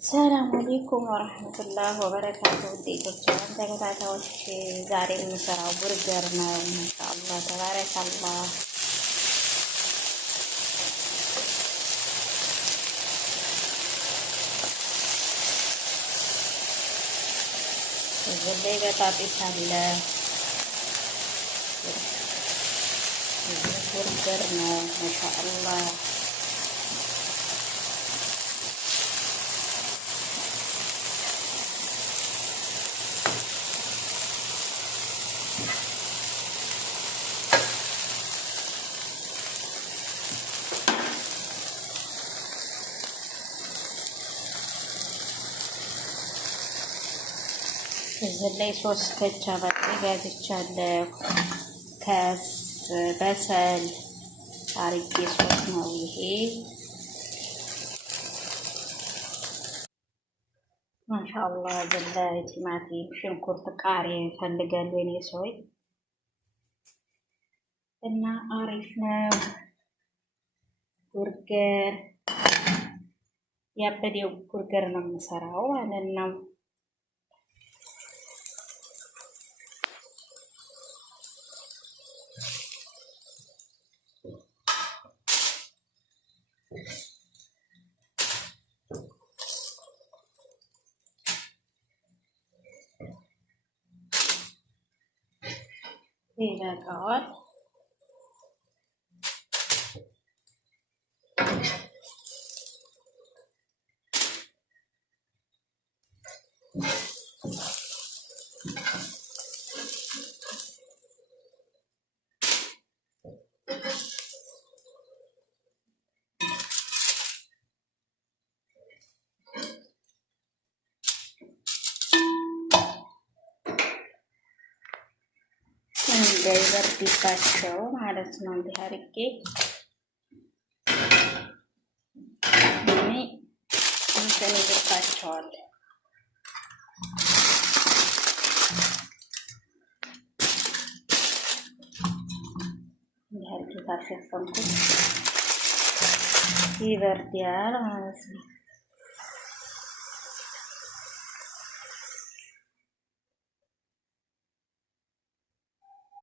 ሰላም አለይኩም ወረህመቱላህ ወበረካቱ። ውዴቶቻን ተከታታዮች ዛሬ የምሰራው ቡርገር ነው። ማሻአላህ ተባረካላህ። እዚህ ላይ በጣጢስ አለ። ቡርገር ነው ማሻአላህ። እዚህ ላይ ሶስት ከቻፕ አዘጋጅቻለሁ። ከስ በሰል አርጌ ሶስ ነው ይሄ። ማሻአላህ በላይ ቲማቲም፣ ሽንኩርት፣ ቃሪያ ይፈልጋሉ የኔ ሰዎች እና አሪፍ ነው። ቡርገር ያበደው ቡርገር ነው የምሰራው ማለት ነው። ይበቃዋል። እንዳይበርድባቸው ማለት ነው። እንዲህ አድርጌ እኔ እንትን ይልባቸዋል። እንዲህ አድርጌ ካሸፈንኩት ይበርዳል ማለት ነው።